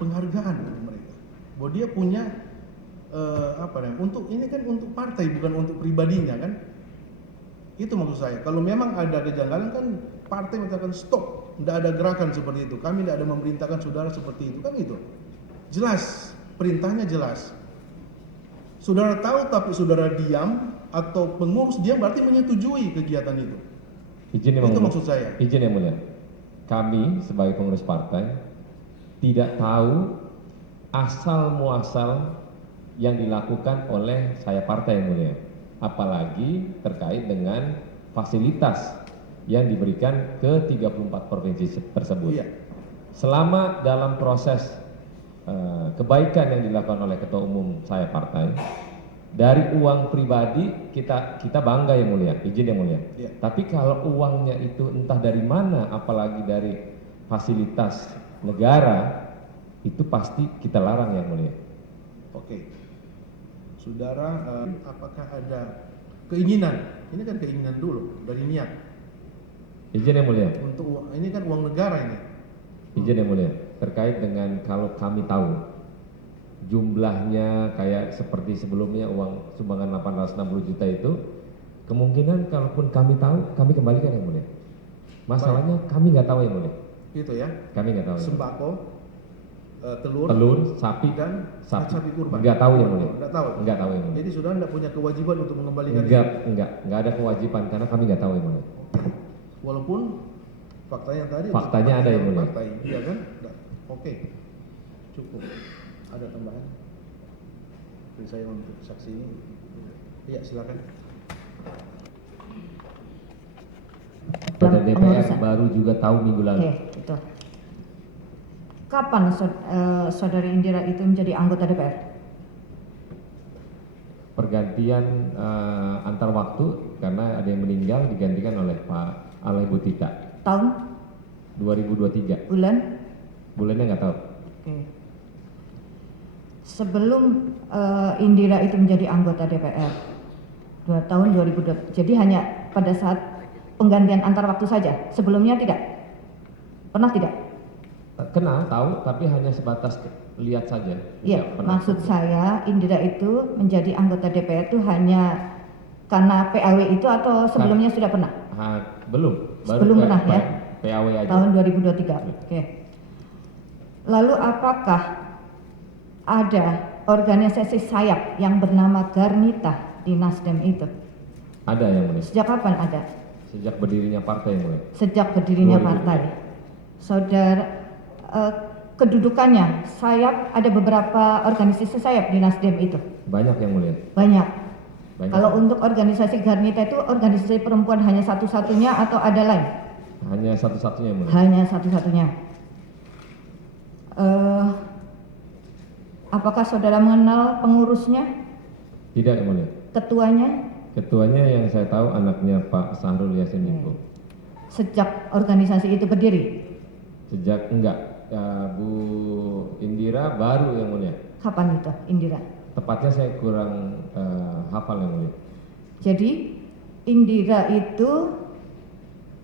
penghargaan dari mereka. Bahwa dia punya untuk ini kan untuk partai bukan untuk pribadinya kan. Itu maksud saya. Kalau memang ada kejanggalan kan partai mengatakan stop, tidak ada gerakan seperti itu. Kami tidak ada memerintahkan saudara seperti itu kan itu. Jelas, perintahnya jelas. Saudara tahu tapi saudara diam atau pengurus diam berarti menyetujui kegiatan itu. Izin yang Itu mulia. maksud saya. Izin yang mulia. Kami sebagai pengurus partai tidak tahu asal muasal yang dilakukan oleh saya partai yang mulia. Apalagi terkait dengan fasilitas yang diberikan ke 34 provinsi tersebut. Iya. Selama dalam proses kebaikan yang dilakukan oleh ketua umum saya partai, dari uang pribadi kita bangga yang mulia, izin yang mulia. Iya. Tapi kalau uangnya itu entah dari mana, apalagi dari fasilitas negara, itu pasti kita larang yang mulia. Oke. Saudara, apakah ada keinginan? Ini kan keinginan dulu dari niat. Izin yang mulia. Untuk ini kan uang negara ini. Izin yang mulia. Terkait dengan kalau kami tahu jumlahnya kayak seperti sebelumnya uang sumbangan 860 juta itu, kemungkinan kalaupun kami tahu, kami kembalikan yang mulia. Masalahnya kami nggak tahu yang mulia. Gitu ya. Kami nggak tahu. Sembako, telur, sapi sapi kurban. Nggak tahu yang mulia. Nggak tahu. Nggak tahu yang mulia. Jadi saudara nggak punya kewajiban untuk mengembalikan Nggak ada kewajiban karena kami nggak tahu yang mulia. Walaupun faktanya tadi. Faktanya ada yang mulia. Fakta, iya kan? Oke. Cukup. Ada tambahan? Beri saya untuk saksi ini. Iya, silakan. Pada DPR baru juga tahu minggu lalu. Oke, itu. Kapan saudari Indira itu menjadi anggota DPR? Pergantian antar waktu karena ada yang meninggal digantikan oleh Ibu Tita. Tahun? 2023. Bulan? Bulannya nggak tahu. Oke. Sebelum Indira itu menjadi anggota DPR, tahun 2020. Jadi hanya pada saat penggantian antar waktu saja. Sebelumnya tidak? Pernah tidak? Kenal, tahu, tapi hanya sebatas lihat saja. Iya, maksud saya Indira itu menjadi anggota DPR itu hanya karena PAW itu atau sebelumnya sudah pernah? Belum. Belum pernah ya? PAW aja. Tahun 2023. Oke. Lalu apakah ada organisasi sayap yang bernama Garnita di Nasdem itu? Ada yang mulia. Sejak kapan ada? Sejak berdirinya partai yang mulia. Sejak berdirinya 2000. partai. Saudara, kedudukannya sayap, ada beberapa organisasi sayap di Nasdem itu? Banyak yang mulia. Banyak. Banyak. Kalau untuk organisasi Garnita itu organisasi perempuan hanya satu-satunya atau ada lain? Hanya satu-satunya yang mulia. Hanya satu-satunya. Apakah saudara mengenal pengurusnya? Tidak yang mulia. Ketuanya? Ketuanya yang saya tahu anaknya Pak Sahrul Yassin Limpo. Sejak organisasi itu berdiri? Sejak enggak, Bu Indira baru yang mulia. Kapan itu Indira? Tepatnya saya kurang hafal yang mulia. Jadi Indira itu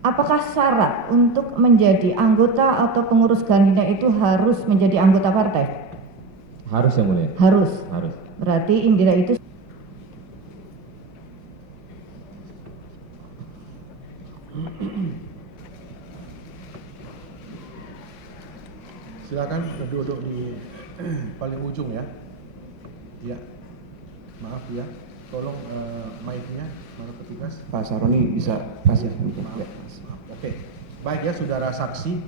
apakah syarat untuk menjadi anggota atau pengurus Garnita itu harus menjadi anggota partai? Harus yang mulia. Harus. Harus. Berarti Indira itu Silakan duduk di paling ujung ya. Ya. Maaf ya. Tolong mic-nya, maaf petugas. Pak Saroni bisa kasih. Maaf. Ya. Oke. Baik ya, saudara saksi.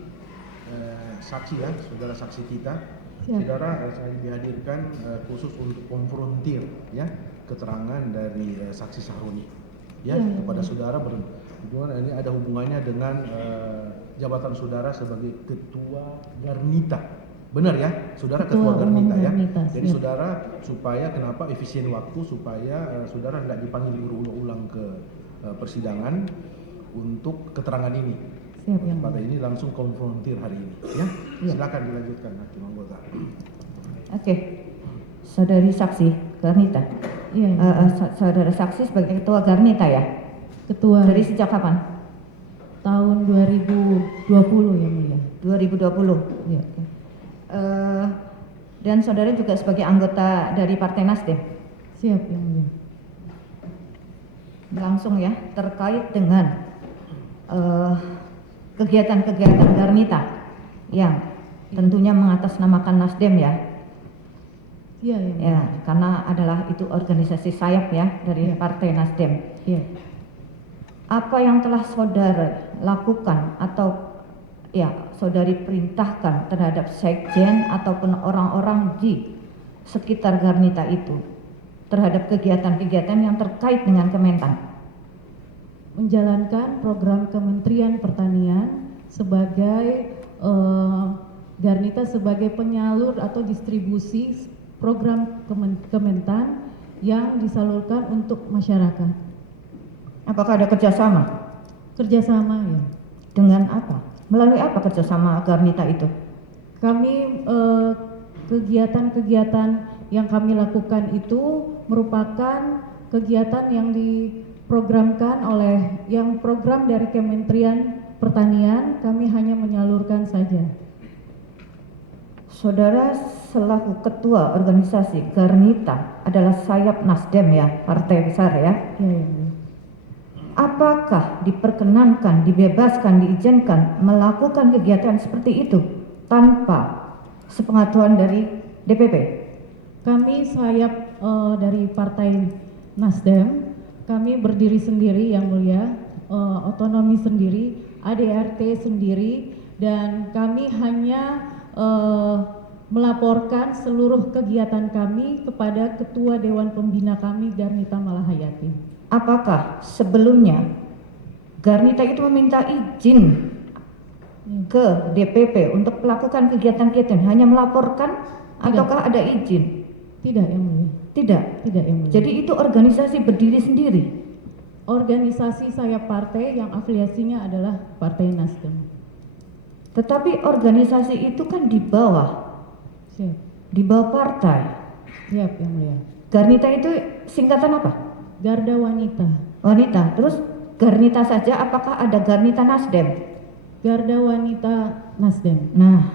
Saksi ya, saudara saksi kita. Saudara saya dihadirkan khusus untuk konfrontir ya keterangan dari saksi Saroni ya kepada saudara berhubungan ini ada hubungannya dengan jabatan saudara sebagai ketua Garnita. Benar ya, saudara ketua Garnita ya. Jadi saudara supaya kenapa efisien waktu supaya saudara tidak dipanggil berulang-ulang ke persidangan untuk keterangan ini. Pada ini langsung konfrontir hari ini ya. Silakan dilanjutkan hakim anggota. Oke. Saudari saksi Garnita. Iya. Saudara saksi sebagai ketua Garnita ya? Ketua. Dari sejak kapan? Tahun 2020 ya mulia. 2020. Iya. Eh Dan saudara juga sebagai anggota dari Partai Nasdem. Siap, Yang Mulia. Langsung ya, terkait dengan kegiatan-kegiatan Garnita yang tentunya mengatasnamakan Nasdem ya. Iya, Yang Mulia. Ya, karena adalah itu organisasi sayap ya dari Ya. Partai Nasdem. Iya. Apa yang telah saudara lakukan atau ya saudari perintahkan terhadap sekjen ataupun orang-orang di sekitar Garnita itu terhadap kegiatan-kegiatan yang terkait dengan Kementan? Menjalankan program Kementerian Pertanian sebagai Garnita sebagai penyalur atau distribusi program Kementan yang disalurkan untuk masyarakat. Apakah ada kerjasama? Kerjasama ya. Dengan apa? Melalui apa kerjasama Garnita itu? Kami kegiatan-kegiatan yang kami lakukan itu merupakan kegiatan yang diprogramkan oleh yang program dari Kementerian Pertanian, kami hanya menyalurkan saja. Saudara selaku ketua organisasi Garnita adalah sayap Nasdem ya, partai besar ya. Ya, ya, ya. Apakah diperkenankan, dibebaskan, diizinkan melakukan kegiatan seperti itu tanpa sepengetahuan dari DPP? Kami sayap dari Partai Nasdem, kami berdiri sendiri Yang Mulia, otonomi sendiri, ADRT sendiri, dan kami hanya melaporkan seluruh kegiatan kami kepada Ketua Dewan Pembina kami, Garnita Malahayati. Apakah sebelumnya Garnita itu meminta izin ke DPP untuk melakukan kegiatan-kegiatan, hanya melaporkan ataukah ada izin? Tidak, Yang Mulia. Tidak. Tidak, Yang Mulia. Jadi itu organisasi berdiri sendiri. Organisasi sayap partai yang afiliasinya adalah Partai Nasdem. Tetapi organisasi itu kan di bawah partai. Siap, Yang Mulia. Garnita itu singkatan apa? Garda Wanita. Wanita. Terus Garnita saja, apakah ada Garnita Nasdem? Garda Wanita Nasdem. Nah,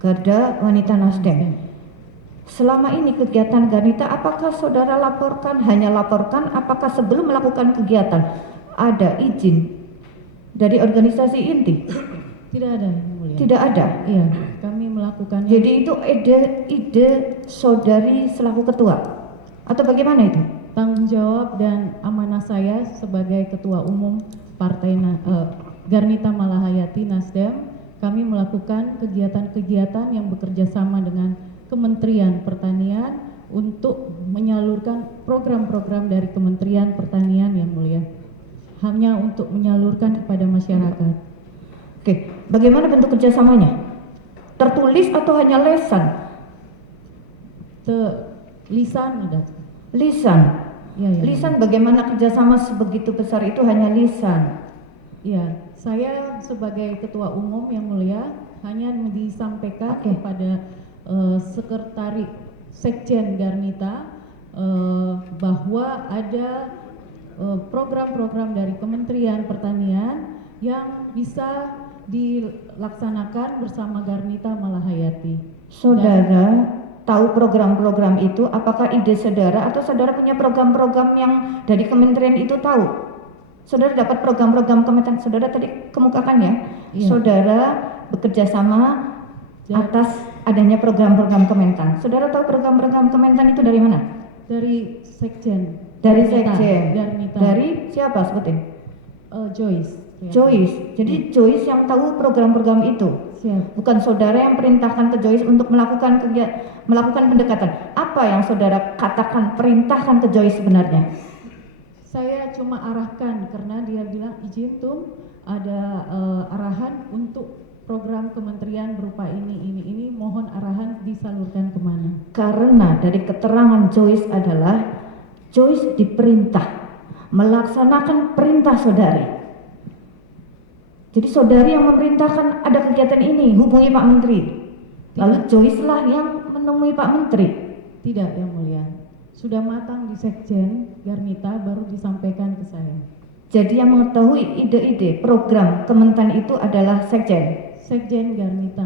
Garda Wanita Nasdem. Selama ini kegiatan Garnita, apakah saudara laporkan, hanya laporkan, apakah sebelum melakukan kegiatan ada izin dari organisasi inti? Tidak ada, Yang Mulia. Tidak ada. Iya, kami melakukannya. Jadi itu ide saudari selaku ketua atau bagaimana itu? Tanggung jawab dan amanah saya sebagai Ketua Umum Partai Garnita Malahayati Nasdem, kami melakukan kegiatan-kegiatan yang bekerja sama dengan Kementerian Pertanian untuk menyalurkan program-program dari Kementerian Pertanian Yang Mulia, hanya untuk menyalurkan kepada masyarakat. Oke, bagaimana bentuk kerjasamanya? Tertulis atau hanya lesan? Lisan ada. Lisan. Ya, ya. Lisan bagaimana kerjasama sebegitu besar itu hanya lisan? Ya, saya sebagai Ketua Umum Yang Mulia hanya disampaikan kepada Sekretaris Sekjen Garnita bahwa ada program-program dari Kementerian Pertanian yang bisa dilaksanakan bersama Garnita Malahayati. Saudara tahu program-program itu, apakah ide saudara atau saudara punya program-program yang dari kementerian itu tahu? Saudara dapat program-program kementerian, saudara tadi kemukakan ya, Iya. saudara bekerja sama atas adanya program-program Kementan. Saudara tahu program-program Kementan itu dari mana? Dari Sekjen. Dari Garnita. sekjen. Garnita. Dari siapa sebutin? Joyce. Joyce. Jadi Joyce yang tahu program-program itu. Siap. Bukan saudara yang perintahkan ke Joyce untuk melakukan pendekatan. Apa yang saudara katakan, perintahkan ke Joyce sebenarnya? Saya cuma arahkan karena dia bilang izin tuh ada arahan untuk program kementerian berupa ini, mohon arahan disalurkan kemana. Karena dari keterangan Joyce adalah Joyce diperintah melaksanakan perintah saudari. Jadi saudari yang memerintahkan ada kegiatan ini, hubungi Pak Menteri. Lalu Joyce lah yang menemui Pak Menteri. Tidak, Yang Mulia. Sudah matang di Sekjen Garnita baru disampaikan ke saya. Jadi yang mengetahui ide-ide program Kementan itu adalah Sekjen. Sekjen Garnita